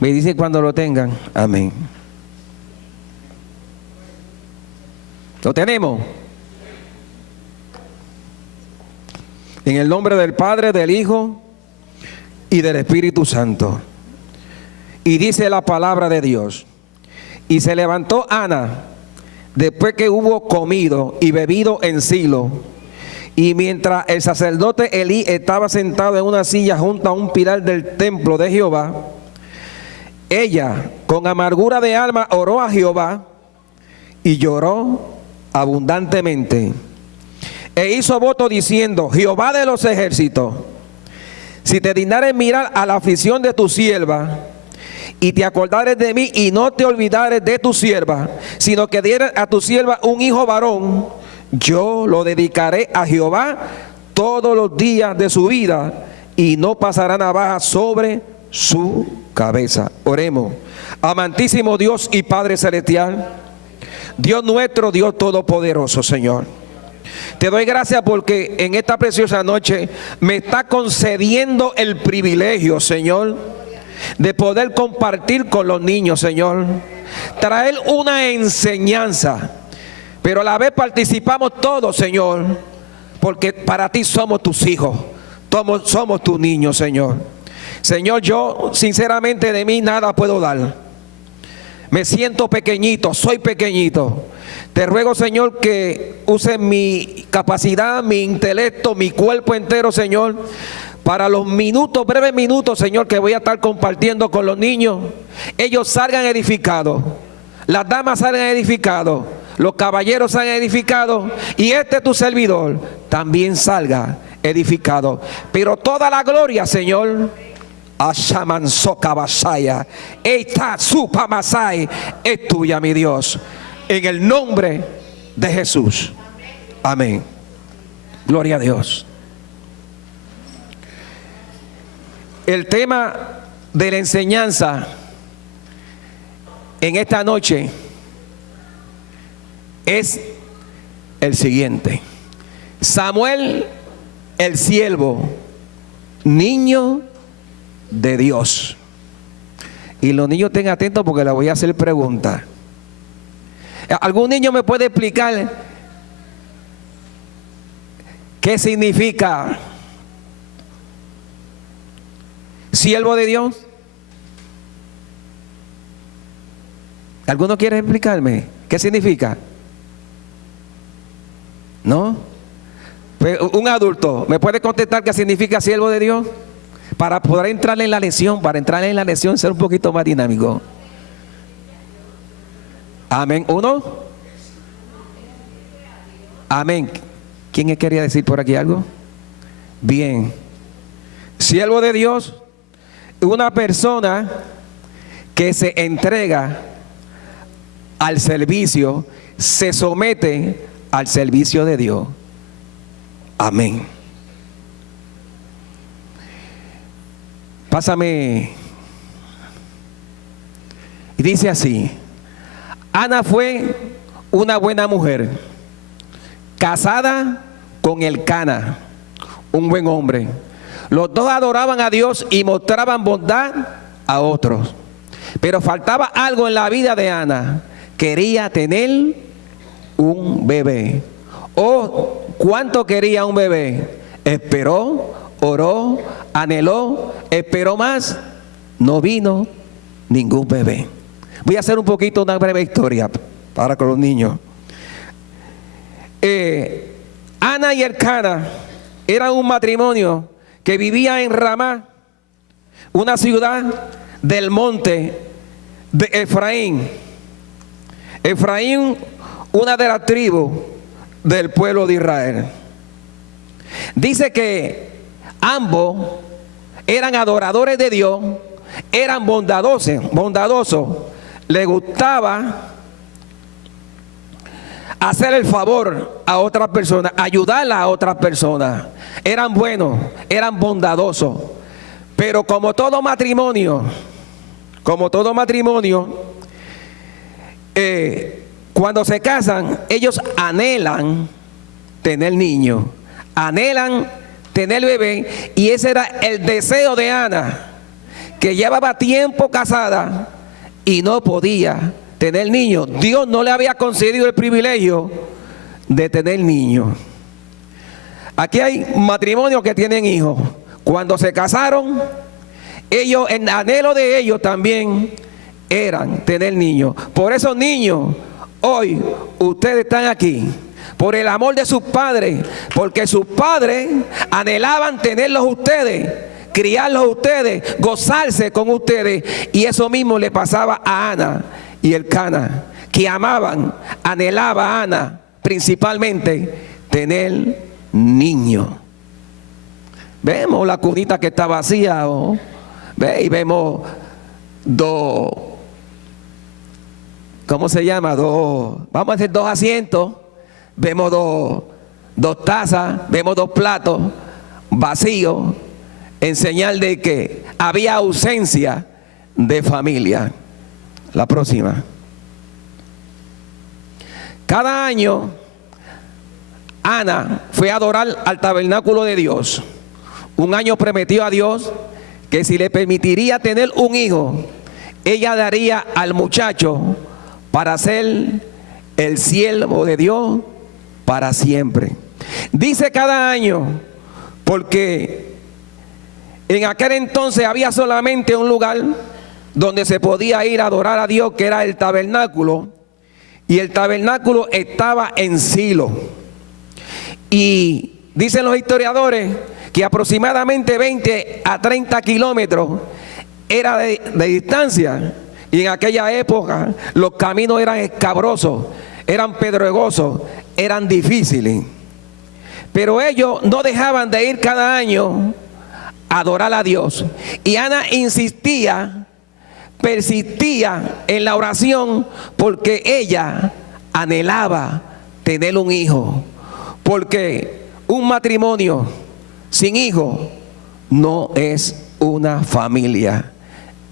Me dice cuando lo tengan. Amén. ¿Lo tenemos? En el nombre del Padre, del Hijo y del Espíritu Santo. Y dice la palabra de Dios. Y se levantó Ana después que hubo comido y bebido en Silo. Y mientras el sacerdote Elí estaba sentado en una silla junto a un pilar del templo de Jehová, ella con amargura de alma oró a Jehová y lloró abundantemente. E hizo voto diciendo: Jehová de los ejércitos, si te dignares mirar a la aflicción de tu sierva, y te acordares de mí, y no te olvidares de tu sierva, sino que dieras a tu sierva un hijo varón, yo lo dedicaré a Jehová todos los días de su vida, y no pasará navaja sobre su cabeza. Oremos. Amantísimo Dios y Padre celestial, Dios nuestro, Dios todopoderoso, Señor, te doy gracias porque en esta preciosa noche me está concediendo el privilegio, Señor, de poder compartir con los niños, Señor, traer una enseñanza, pero a la vez participamos todos, Señor, porque para ti somos tus hijos, somos tus niños, Señor. Señor, yo sinceramente de mí nada puedo dar. Me siento pequeñito, soy pequeñito. Te ruego, Señor, que use mi capacidad, mi intelecto, mi cuerpo entero, Señor, para los minutos, breves minutos, Señor, que voy a estar compartiendo con los niños. Ellos salgan edificados, las damas salgan edificados, los caballeros salgan edificados, y tu servidor también salga edificado. Pero toda la gloria, Señor, Ashamansoka Basaya, Eita Supa Masai, es tuya, mi Dios, en el nombre de Jesús. Amén. Gloria a Dios. El tema de la enseñanza en esta noche es el siguiente: Samuel, el siervo, niño de Dios. Y los niños estén atentos porque les voy a hacer preguntas. ¿Algún niño me puede explicar qué significa siervo de Dios? ¿Alguno quiere explicarme qué significa? ¿No? Pues un adulto me puede contestar qué significa siervo de Dios, para poder entrar en la lección, ser un poquito más dinámico. Amén. ¿Uno? Amén. ¿Quién quería decir por aquí algo? Bien. Siervo de Dios, una persona que se entrega al servicio, se somete al servicio de Dios. Amén. Pásame. Y dice así: Ana fue una buena mujer, casada con Elcana, un buen hombre. Los dos adoraban a Dios y mostraban bondad a otros. Pero faltaba algo en la vida de Ana. Quería tener un bebé. Oh, ¿cuánto quería un bebé? Esperó, oró, anheló, esperó más. No vino ningún bebé. Voy a hacer un poquito una breve historia para con los niños. Ana y Elcana eran un matrimonio que vivía en Ramá, una ciudad del monte de Efraín. Efraín, una de las tribus del pueblo de Israel. Dice que ambos eran adoradores de Dios, eran bondadosos, les gustaba hacer el favor a otras personas, ayudarla a otras personas. Eran buenos, eran bondadosos. Pero como todo matrimonio, cuando se casan, ellos anhelan tener niños, anhelan tener bebé, y ese era el deseo de Ana, que llevaba tiempo casada y no podía tener niños. Dios no le había concedido el privilegio de tener niños. Aquí hay matrimonios que tienen hijos. Cuando se casaron, ellos, el anhelo de ellos también eran tener niños. Por esos niños, hoy ustedes están aquí. Por el amor de sus padres, porque sus padres anhelaban tenerlos ustedes, criarlos ustedes, gozarse con ustedes. Y eso mismo le pasaba a Ana y Elcana, que amaban, anhelaba a Ana principalmente tener niños. Vemos la cunita que está vacía, y vemos dos, ¿cómo se llama? Vamos a hacer 2 asientos. Vemos dos tazas, vemos 2 platos vacíos, en señal de que había ausencia de familia. La próxima. Cada año, Ana fue a adorar al tabernáculo de Dios. Un año prometió a Dios que si le permitiría tener un hijo, ella daría al muchacho para ser el siervo de Dios para siempre. Dice cada año porque en aquel entonces había solamente un lugar donde se podía ir a adorar a Dios, que era el tabernáculo, y el tabernáculo estaba en Silo. Y dicen los historiadores que aproximadamente 20 a 30 kilómetros era de distancia, y en aquella época los caminos eran escabrosos, eran pedregosos, eran difíciles. Pero ellos no dejaban de ir cada año a adorar a Dios. Y Ana insistía, persistía en la oración, porque ella anhelaba tener un hijo. Porque un matrimonio sin hijo no es una familia,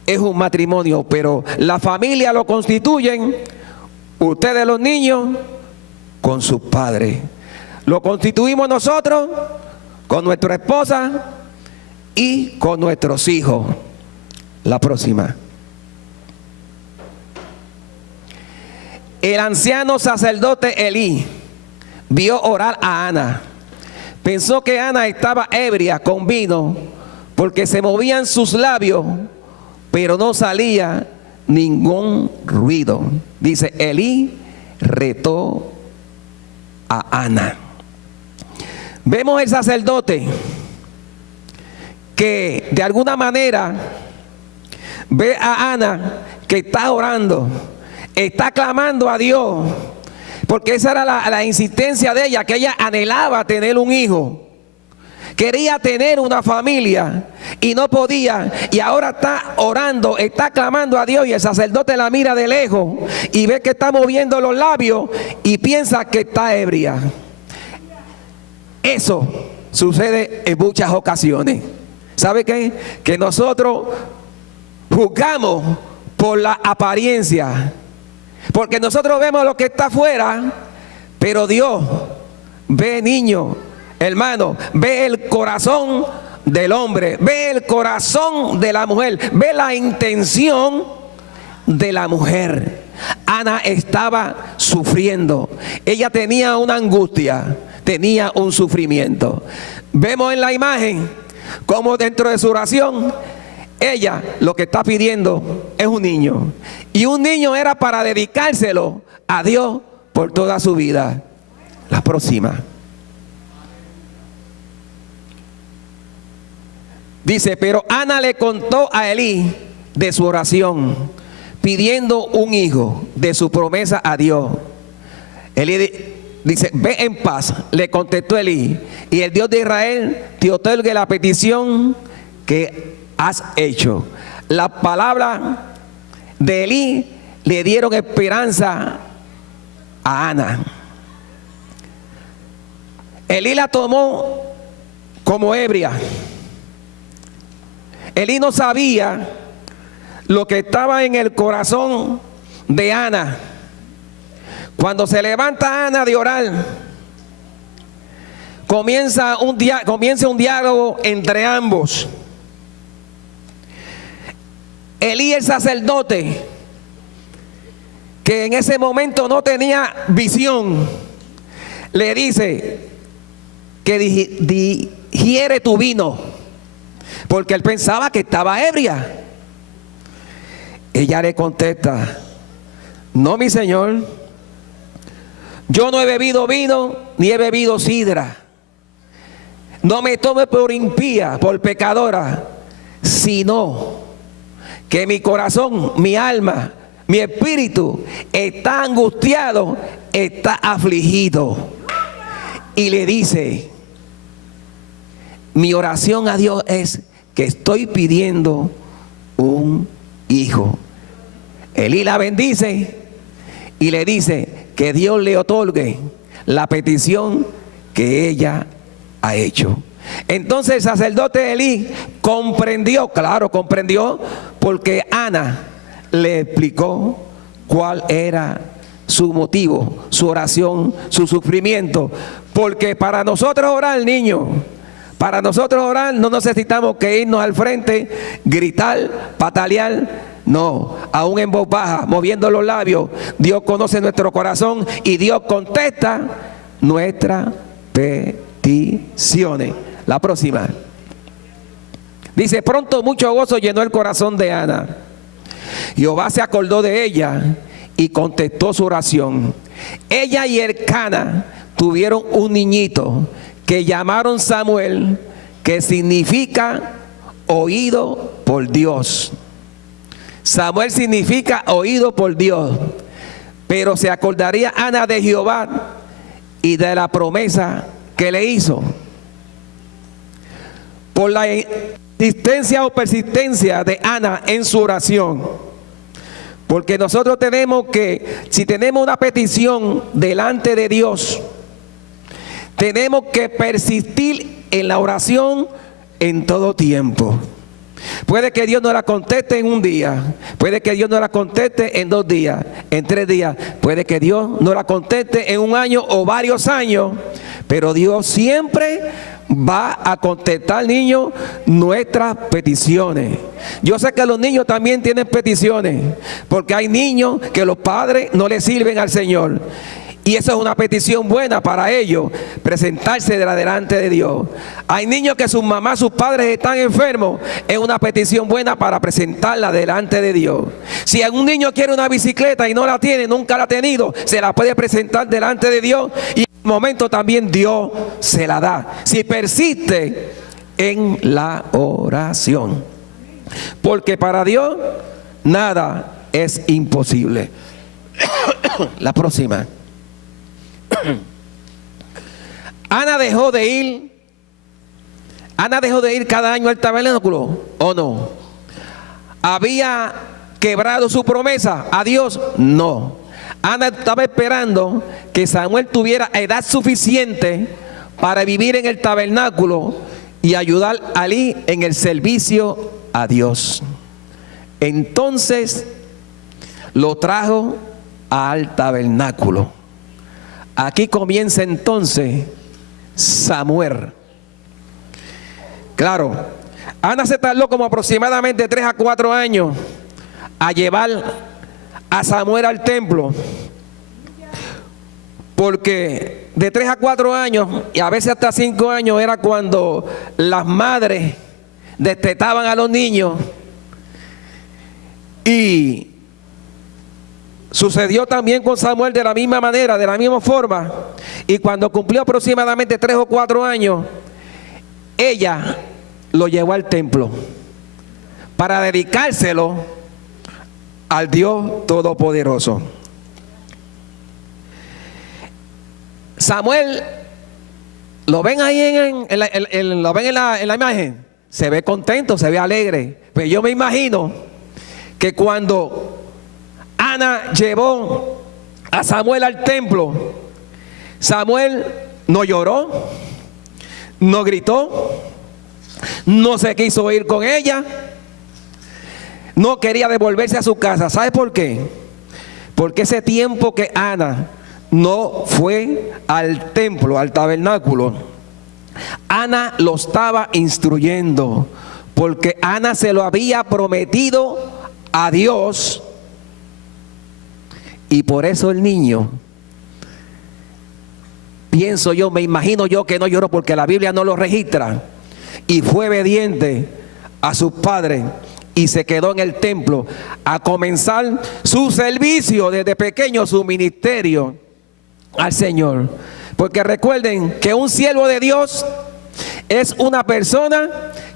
es un matrimonio, pero la familia lo constituyen ustedes los niños con sus padres. Lo constituimos nosotros con nuestra esposa y con nuestros hijos. La próxima. El anciano sacerdote Elí vio orar a Ana. Pensó que Ana estaba ebria con vino, porque se movían sus labios, pero no salía ningún ruido. Dice, Elí retó a Ana. Vemos el sacerdote que de alguna manera ve a Ana que está orando, está clamando a Dios, porque esa era la insistencia de ella, que ella anhelaba tener un hijo, quería tener una familia y no podía, y ahora está orando, está clamando a Dios, y el sacerdote la mira de lejos y ve que está moviendo los labios y piensa que está ebria. Eso sucede en muchas ocasiones. ¿Sabe qué? Que nosotros juzgamos por la apariencia, porque nosotros vemos lo que está afuera, pero Dios ve, niño, hermano, ve el corazón del hombre, ve el corazón de la mujer, ve la intención de la mujer. Ana estaba sufriendo, ella tenía una angustia, tenía un sufrimiento. Vemos en la imagen como dentro de su oración, ella lo que está pidiendo es un niño, y un niño era para dedicárselo a Dios por toda su vida. La próxima. Dice, pero Ana le contó a Elí de su oración, pidiendo un hijo, de su promesa a Dios. Elí dice, ve en paz, le contestó Elí, y el Dios de Israel te otorgue la petición que has hecho. La palabra de Elí le dieron esperanza a Ana. Elí la tomó como ebria. Elí no sabía lo que estaba en el corazón de Ana. Cuando se levanta Ana de orar, comienza un diálogo entre ambos. Elí el sacerdote, que en ese momento no tenía visión, le dice que digiere tu vino, porque él pensaba que estaba ebria. Ella le contesta: no, mi señor, yo no he bebido vino ni he bebido sidra. No me tome por impía, por pecadora, sino que mi corazón, mi alma, mi espíritu está angustiado, está afligido. Y le dice: mi oración a Dios es que estoy pidiendo un hijo. Elí la bendice y le dice que Dios le otorgue la petición que ella ha hecho. Entonces el sacerdote Elí comprendió, claro, comprendió, porque Ana le explicó cuál era su motivo, su oración, su sufrimiento. Porque para nosotros orar, niño, para nosotros orar no necesitamos que irnos al frente, gritar, patalear. No, aún en voz baja, moviendo los labios, Dios conoce nuestro corazón y Dios contesta nuestras peticiones. La próxima. Dice: pronto mucho gozo llenó el corazón de Ana. Jehová se acordó de ella y contestó su oración. Ella y Elcana tuvieron un niñito que llamaron Samuel, que significa oído por Dios. Samuel significa oído por Dios. Pero se acordaría Ana de Jehová y de la promesa que le hizo. Por la insistencia o persistencia de Ana en su oración. Porque nosotros tenemos que, si tenemos una petición delante de Dios, tenemos que persistir en la oración en todo tiempo. Puede que Dios no la conteste en un día, puede que Dios no la conteste en 2 días, en 3 días, puede que Dios no la conteste en un año o varios años, pero Dios siempre va a contestar, niños, nuestras peticiones. Yo sé que los niños también tienen peticiones, porque hay niños que los padres no le sirven al Señor. Y eso es una petición buena para ellos, presentarse delante de Dios. Hay niños que sus mamás, sus padres están enfermos. Es una petición buena para presentarla delante de Dios. Si algún niño quiere una bicicleta y no la tiene, nunca la ha tenido, se la puede presentar delante de Dios y en un momento también Dios se la da. Si persiste en la oración. Porque para Dios nada es imposible. La próxima. Ana dejó de ir cada año al tabernáculo, ¿o no? ¿Había quebrado su promesa a Dios? No. Ana estaba esperando que Samuel tuviera edad suficiente para vivir en el tabernáculo y ayudar a Elí en el servicio a Dios. Entonces lo trajo al tabernáculo. Aquí comienza entonces Samuel. Claro, Ana se tardó como aproximadamente 3 a 4 años a llevar a Samuel al templo. Porque de 3 a 4 años y a veces hasta 5 años era cuando las madres destetaban a los niños. Y sucedió también con Samuel de la misma manera, de la misma forma. Y cuando cumplió aproximadamente 3 o 4 años, ella lo llevó al templo para dedicárselo al Dios Todopoderoso. Samuel, ¿lo ven ahí lo ven en la imagen? Se ve contento, se ve alegre. Pero yo me imagino que cuando Ana llevó a Samuel al templo, Samuel no lloró, no gritó, no se quiso ir con ella, no quería devolverse a su casa. ¿Sabe por qué? Porque ese tiempo que Ana no fue al templo, al tabernáculo, Ana lo estaba instruyendo, porque Ana se lo había prometido a Dios, y por eso el niño, pienso yo, me imagino yo que no lloró porque la Biblia no lo registra, y fue obediente a sus padres y se quedó en el templo a comenzar su servicio desde pequeño, su ministerio al Señor. Porque recuerden que un siervo de Dios es una persona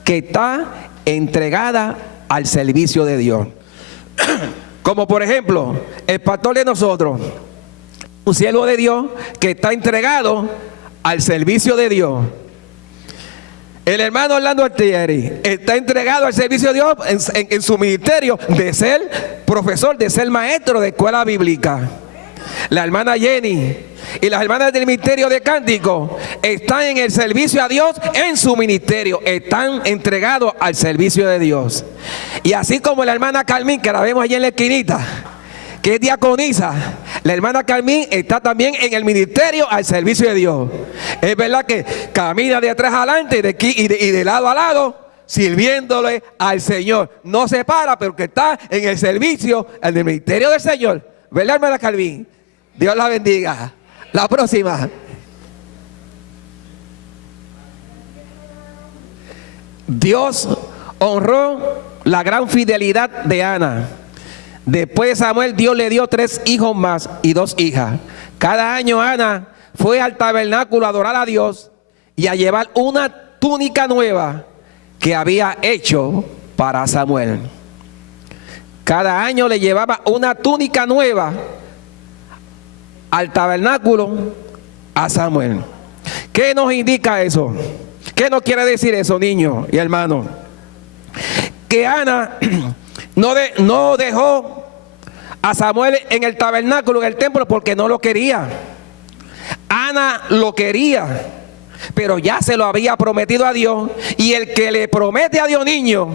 que está entregada al servicio de Dios. Como por ejemplo, el pastor de nosotros, un siervo de Dios que está entregado al servicio de Dios. El hermano Orlando Altieri está entregado al servicio de Dios en su ministerio de ser profesor, de ser maestro de escuela bíblica. La hermana Jenny y las hermanas del ministerio de cántico están en el servicio a Dios en su ministerio, están entregados al servicio de Dios. Y así como la hermana Carmín, que la vemos allí en la esquinita, que es diaconisa, la hermana Carmín está también en el ministerio al servicio de Dios. Es verdad que camina de atrás adelante y de lado a lado, sirviéndole al Señor. No se para, pero que está en el servicio, en el ministerio del Señor. ¿Verdad, hermana Carmín? Dios la bendiga. La próxima. Dios honró la gran fidelidad de Ana. Después de Samuel, Dios le dio 3 hijos más y 2 hijas. Cada año Ana fue al tabernáculo a adorar a Dios y a llevar una túnica nueva que había hecho para Samuel. Cada año le llevaba una túnica nueva al tabernáculo a Samuel. ¿Qué nos indica eso? ¿Qué nos quiere decir eso, niños y hermanos? Que Ana no dejó a Samuel en el tabernáculo, en el templo, porque no lo quería. Ana lo quería, pero ya se lo había prometido a Dios, y el que le promete a Dios, niño,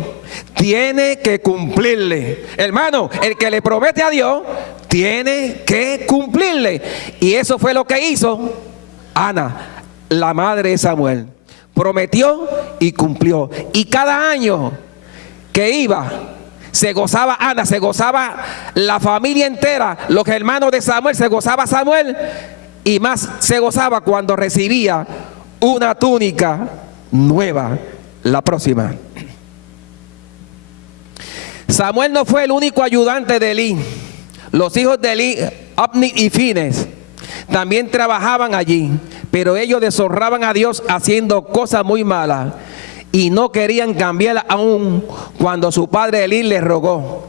tiene que cumplirle. Hermano, el que le promete a Dios tiene que cumplirle, y eso fue lo que hizo Ana, la madre de Samuel. Prometió y cumplió, y cada año que iba, se gozaba Ana, se gozaba la familia entera, los hermanos de Samuel, se gozaba Samuel, y más se gozaba cuando recibía una túnica nueva. La próxima. Samuel no fue el único ayudante de Elí. Los hijos de Elí, Ofni y Fines, también trabajaban allí, pero ellos deshonraban a Dios haciendo cosas muy malas y no querían cambiar aún cuando su padre Elí les rogó.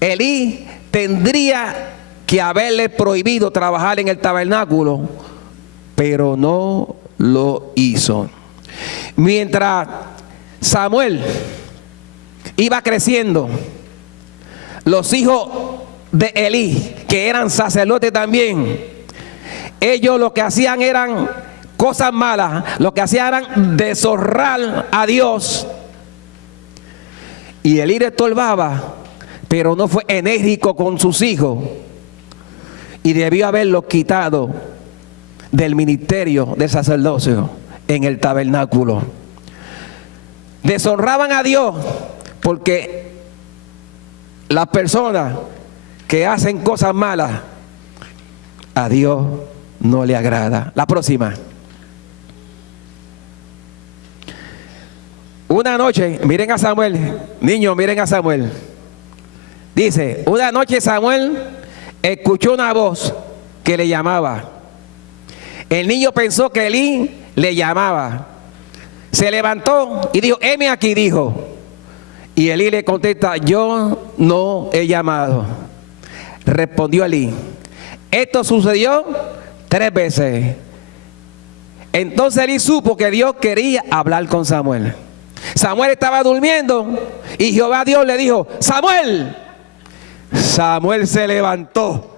Elí tendría que haberle prohibido trabajar en el tabernáculo, pero no lo hizo. Mientras Samuel iba creciendo, los hijos de Elí, que eran sacerdotes también, ellos lo que hacían eran cosas malas, lo que hacían eran deshonrar a Dios. Y Elí le estorbaba, pero no fue enérgico con sus hijos, y debió haberlos quitado del ministerio del sacerdocio en el tabernáculo. Deshonraban a Dios porque las personas que hacen cosas malas, a Dios no le agrada. La próxima. Una noche, miren a Samuel, niños, miren a Samuel. Dice, una noche Samuel escuchó una voz que le llamaba. El niño pensó que Elí le llamaba. Se levantó y dijo, heme aquí, dijo. Y Elí le contesta, yo no he llamado. Respondió Elí, esto sucedió 3 veces. Entonces Elí supo que Dios quería hablar con Samuel. Samuel estaba durmiendo y Jehová Dios le dijo, Samuel. Samuel se levantó,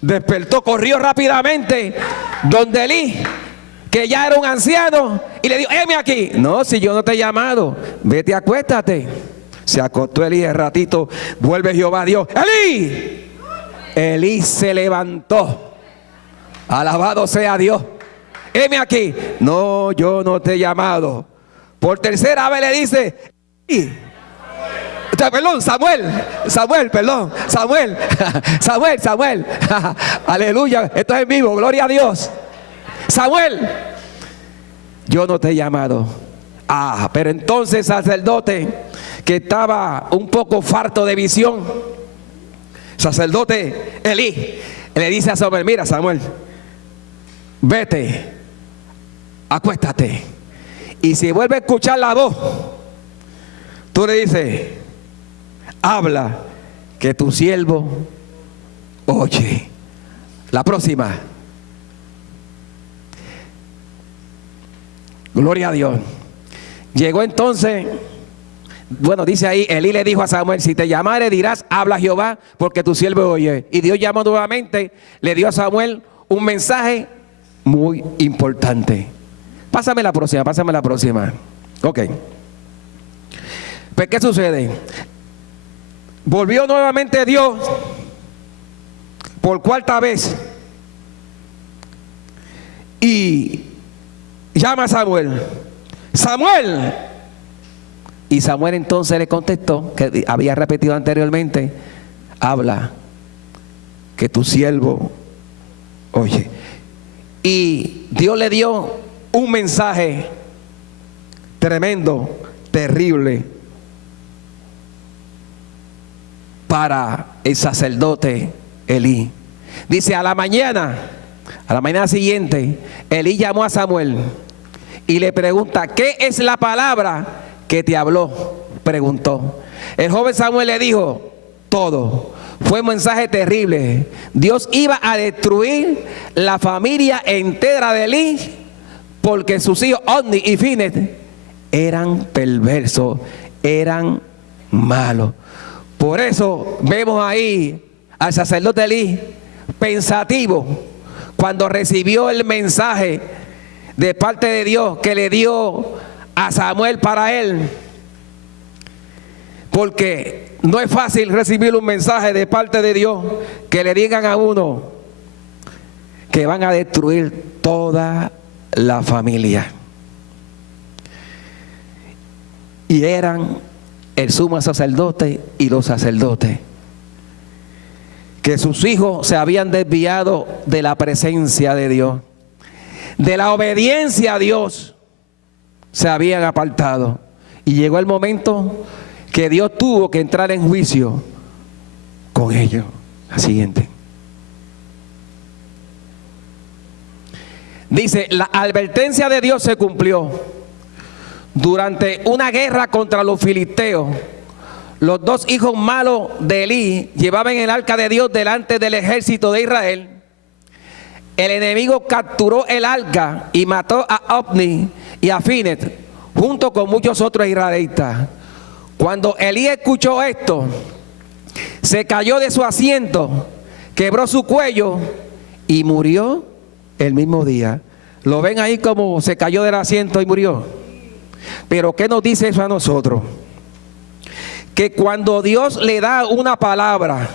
despertó, corrió rápidamente donde Elí, que ya era un anciano, y le dijo, heme aquí. No, si yo no te he llamado, vete, acuéstate. Se acostó Elí, el ratito vuelve Jehová Dios, Elí. Elí se levantó, alabado sea Dios, heme aquí. No, yo no te he llamado. Por tercera vez le dice, Elí. Perdón, Samuel, perdón, Samuel. Aleluya, esto es en vivo, gloria a Dios. Samuel, yo no te he llamado. Pero entonces el sacerdote, que estaba un poco farto de visión, sacerdote Elí, le dice a Samuel: mira, Samuel, vete, acuéstate, y si vuelve a escuchar la voz, tú le dices: habla, que tu siervo oye. La próxima. Gloria a Dios. Llegó entonces, bueno, dice ahí, Elí le dijo a Samuel: si te llamare dirás, habla Jehová, porque tu siervo oye. Y Dios llamó nuevamente, le dio a Samuel un mensaje muy importante. Pásame la próxima. Ok. Pues, ¿qué sucede? Volvió nuevamente Dios por cuarta vez y llama a Samuel: Samuel. Y Samuel entonces le contestó, que había repetido anteriormente: habla, que tu siervo oye. Y Dios le dio un mensaje tremendo, terrible, para el sacerdote Elí. Dice: a la mañana siguiente, Elí llamó a Samuel y le pregunta: ¿qué es la palabra que te habló? Preguntó. El joven Samuel le dijo: todo. Fue un mensaje terrible. Dios iba a destruir la familia entera de Elí, porque sus hijos Ofni y Finees eran perversos, eran malos. Por eso vemos ahí al sacerdote Elí pensativo cuando recibió el mensaje de parte de Dios que le dio a Samuel para él. Porque no es fácil recibir un mensaje de parte de Dios que le digan a uno que van a destruir toda la familia. Y eran el sumo sacerdote y los sacerdotes, que sus hijos se habían desviado de la presencia de Dios, de la obediencia a Dios, se habían apartado. Y llegó el momento que Dios tuvo que entrar en juicio con ellos. La siguiente. Dice: la advertencia de Dios se cumplió. Durante una guerra contra los filisteos, los dos hijos malos de Elí llevaban el arca de Dios delante del ejército de Israel. El enemigo capturó el arca y mató a Ofni y a Finees, junto con muchos otros israelitas. Cuando Elí escuchó esto, se cayó de su asiento, quebró su cuello y murió el mismo día. ¿Lo ven ahí como se cayó del asiento y murió? Pero ¿qué nos dice eso a nosotros? Que cuando Dios le da una palabra,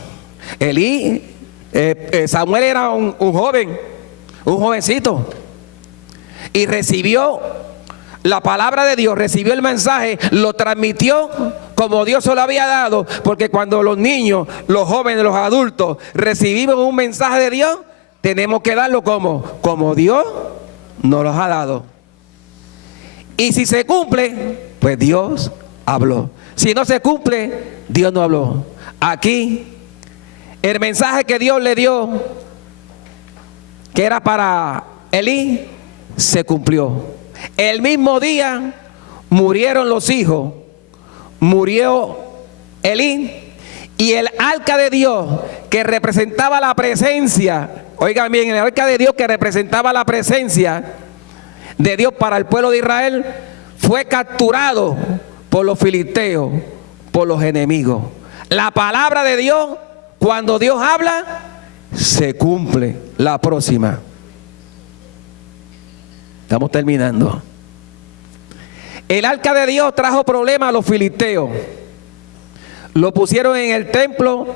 Samuel era un jovencito, y recibió la palabra de Dios, recibió el mensaje, lo transmitió como Dios se lo había dado. Porque cuando los niños, los jóvenes, los adultos recibimos un mensaje de Dios, tenemos que darlo como Dios nos lo ha dado. Y si se cumple, pues Dios habló. Si no se cumple, Dios no habló. Aquí, el mensaje que Dios le dio, que era para Elí, se cumplió. El mismo día murieron los hijos, murió Elí, y el arca de Dios que representaba la presencia, oigan bien, el arca de Dios que representaba la presencia de Dios para el pueblo de Israel, fue capturado por los filisteos, por los enemigos. La palabra de Dios, cuando Dios habla, se cumple. La próxima. Estamos terminando. El arca de Dios trajo problemas a los filisteos. Lo pusieron en el templo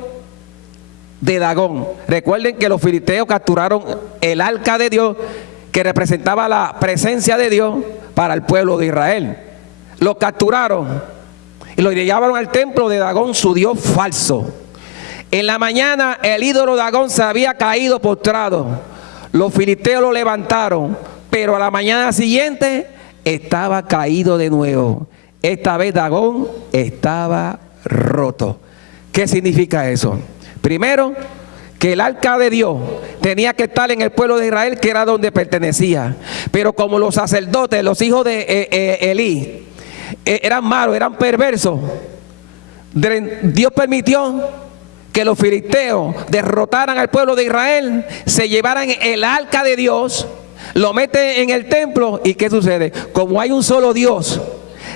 de Dagón. Recuerden que los filisteos capturaron el arca de Dios, que representaba la presencia de Dios para el pueblo de Israel. Lo capturaron y lo llevaron al templo de Dagón, su dios falso. En la mañana el ídolo Dagón se había caído postrado. Los filisteos lo levantaron, pero a la mañana siguiente estaba caído de nuevo. Esta vez Dagón estaba roto. ¿Qué significa eso? Primero, que el arca de Dios tenía que estar en el pueblo de Israel, que era donde pertenecía. Pero como los sacerdotes, los hijos de Elí, eran malos, eran perversos, Dios permitió que los filisteos derrotaran al pueblo de Israel, se llevaran el arca de Dios, lo meten en el templo. ¿Y qué sucede? Como hay un solo Dios,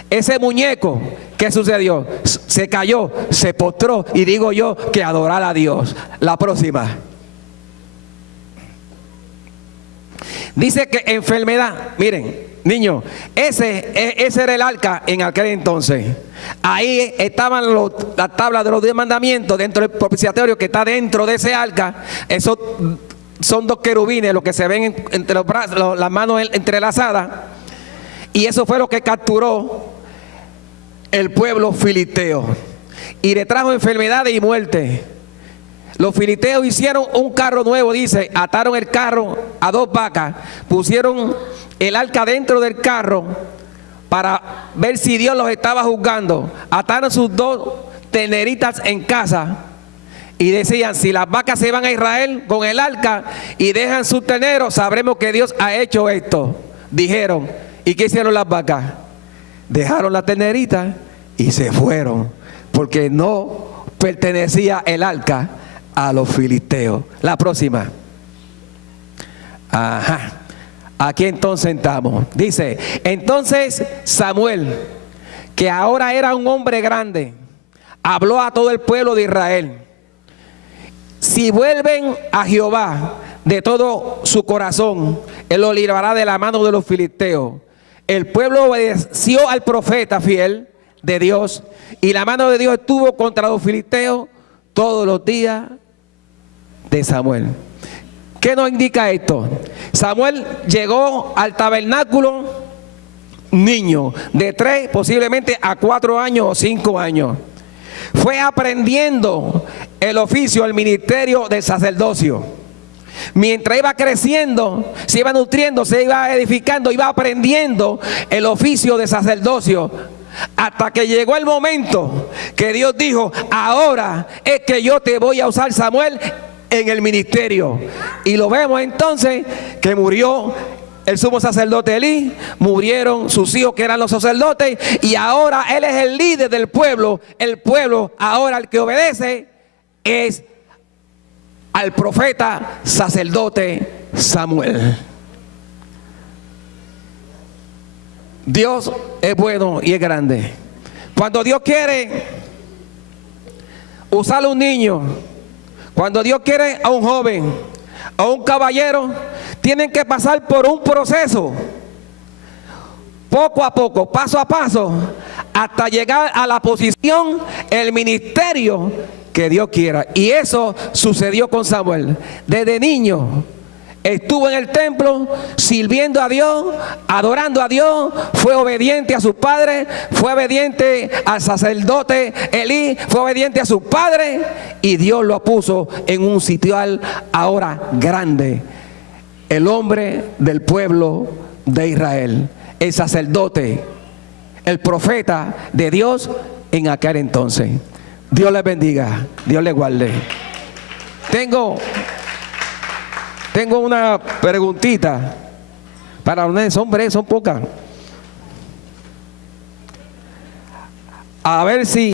ese muñeco, ¿qué sucedió? Se cayó, se postró, y digo yo que adorar a Dios. La próxima. Dice que enfermedad, miren, niños, ese era el arca en aquel entonces. Ahí estaban las tablas de los 10 mandamientos dentro del propiciatorio que está dentro de ese arca. Esos son 2 querubines, los que se ven entre los brazos, las manos entrelazadas. Y eso fue lo que capturó el pueblo filisteo y le trajo enfermedades y muerte. Los filisteos hicieron un carro nuevo, dice, ataron el carro a 2 vacas, pusieron el arca dentro del carro para ver si Dios los estaba juzgando. Ataron sus 2 terneritas en casa y decían: si las vacas se van a Israel con el arca y dejan sus terneros, sabremos que Dios ha hecho esto. Dijeron. ¿Y qué hicieron las vacas? Dejaron la ternerita y se fueron, porque no pertenecía el arca a los filisteos. La próxima. Ajá. Aquí entonces estamos. Dice: entonces Samuel, que ahora era un hombre grande, habló a todo el pueblo de Israel: si vuelven a Jehová de todo su corazón, Él los librará de la mano de los filisteos. El pueblo obedeció al profeta fiel de Dios, y la mano de Dios estuvo contra los filisteos todos los días de Samuel. ¿Qué nos indica esto? Samuel llegó al tabernáculo niño de 3, posiblemente a 4 años o 5 años. Fue aprendiendo el oficio, el ministerio del sacerdocio. Mientras iba creciendo, se iba nutriendo, se iba edificando, iba aprendiendo el oficio de sacerdocio, hasta que llegó el momento que Dios dijo: ahora es que yo te voy a usar, Samuel, en el ministerio. Y lo vemos entonces que murió el sumo sacerdote Elí, murieron sus hijos que eran los sacerdotes, y ahora él es el líder del pueblo. El pueblo ahora, el que obedece, es al profeta sacerdote Samuel. Dios es bueno y es grande. Cuando Dios quiere usar a un niño, cuando Dios quiere a un joven, a un caballero, tienen que pasar por un proceso, poco a poco, paso a paso, hasta llegar a la posición, el ministerio que Dios quiera. Y eso sucedió con Samuel. Desde niño estuvo en el templo sirviendo a Dios, adorando a Dios, fue obediente a sus padres, fue obediente al sacerdote Elí, fue obediente a sus padres, y Dios lo puso en un sitial ahora grande, el hombre del pueblo de Israel, el sacerdote, el profeta de Dios en aquel entonces. Dios les bendiga, Dios les guarde. Tengo una preguntita para ustedes, hombre, son pocas. A ver si